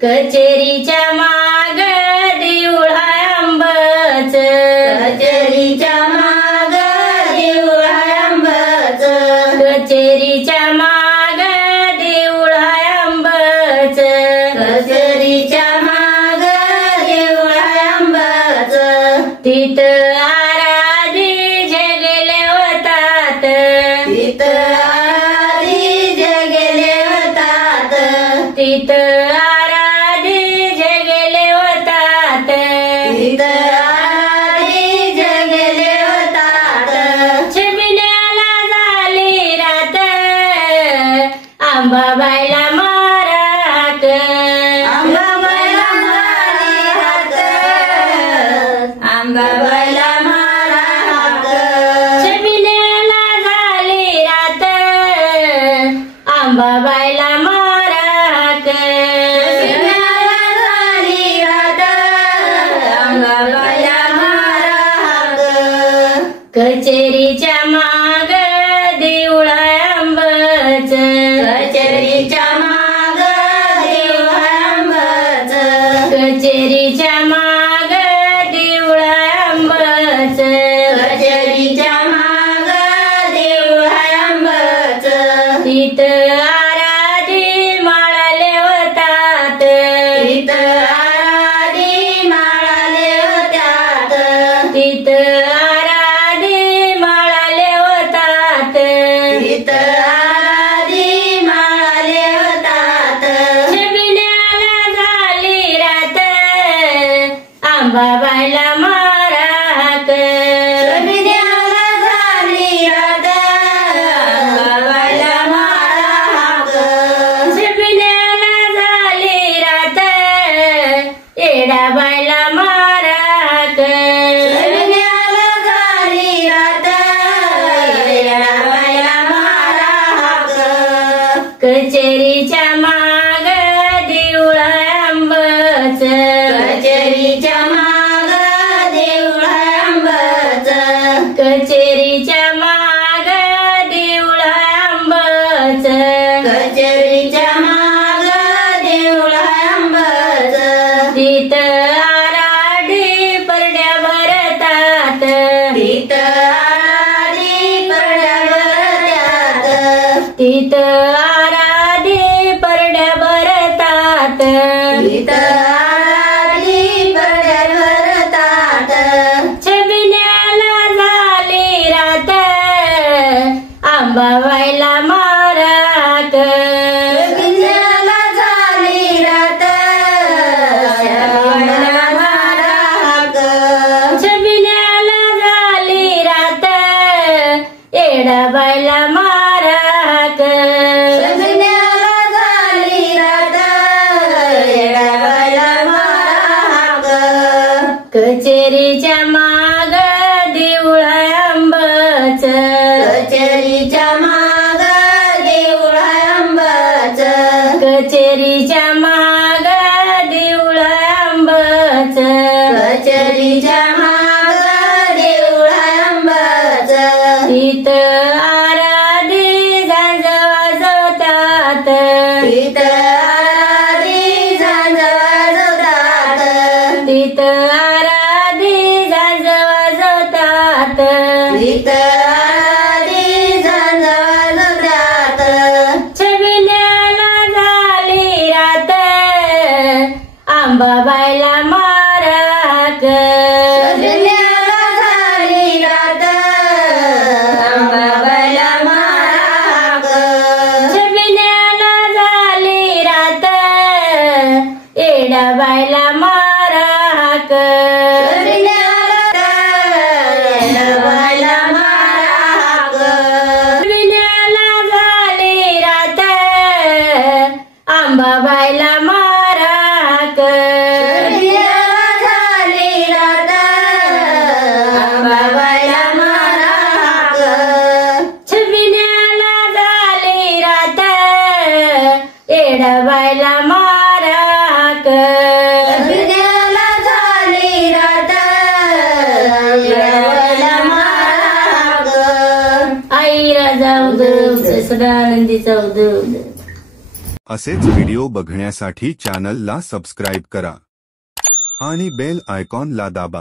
कचेरीच्या माग देऊळ हाय आंबाच, कचेरीच्या माग देऊळ हाय आंबाच, कचेरीच्या माग देऊळ हाय आंबाच, कचेरीच्या माग देऊळ हाय आंबाच, तिथं आराधी जगले होतात, तिथं आराधी जगले होतात, तिथं आराधी जगले होतात, तिथं आराधी जगले होतात, चिमण्याला झाली रात आंबाबाईला माराक, आंबाबाईला माराक, आंबाबाईला माराक, चिमण्याला झाली रात आंबाबाईला माराक, चिमण्याला झाली रात आंबाबाईला माराक, कचेरीच्या माग देऊळ हाय आंबाच, कचेरीच्या माग देऊळ हाय आंबाच, कचेरीच्या माग देऊळ हाय आंबाच, कचेरीच्या माग देऊळ हाय आंबाच, तिथं आराधी माळाले होतात, तिथं आराधी माळाले होतात, तिथं आराधी माळाले होतात, तिथं आराधी माळाले होतात, चिमण्याला झाली रात आंबाबाईला माराक, चिमण्याला झाली रात आंबाबाईला माराक, चिमण्याला झाली रात येडाबाईला माराक, चिमण्याला झाली रात येडाबाईला माराक, कचेरीच्या माग देऊळ हाय आंबाच, कचेरीच्या माग देऊळ हाय आंबाच, कचेरीच्या माग देऊळ हाय आंबाच, कचेरीच्या माग देऊळ हाय आंबाच, तिथं आराधी परड्या भरतात, तिथं आराधी परड्या भरतात, तिथं आराधी परड्या भरतात, तिथं आराधी परड्या भरतात, चिमण्याला झाली रात आंबाबाईला माराक, चिमण्याला झाली रात आंबाबाईला माराक, चिमण्याला झाली रात येडाबाईला माराक, चिमण्याला झाली रात येडाबाईला माराक, कचेरीच्या माग देऊळ हाय आंबाच, कचेरीच्या माग देऊळ हाय आंबाच, कचेरीच्या माग देऊळ हाय आंबाच, कचेरीच्या माग देऊळ हाय आंबाच, तिथं आराधी झांज वाजवतात, तिथं आराधी झांज वाजवतात, तिथं आराधी झांज वाजवतात, तिथं आराधी झांज वाजवतात, चिमण्याला झाली रात आंबाबाईला माराक, चिमण्याला झाली रात आंबाबाईला माराक, चिमण्याला झाली रात येडाबाईला माराक, येडाबाईला माराक, चिमण्याला झाली रात आंबाबाईला माराक, चिमण्याला झाली रात आंबाबाईला माराक, चिमण्याला झाली रात येडाबाईला माराक, चिमण्याला झाली रात येडाबाईला माराक, आई राजा उदय सदानंदी चौद असेच व्हिडिओ बघण्यासाठी चॅनलला सबस्क्राईब करा आणि बेल आयकॉनला दाबा.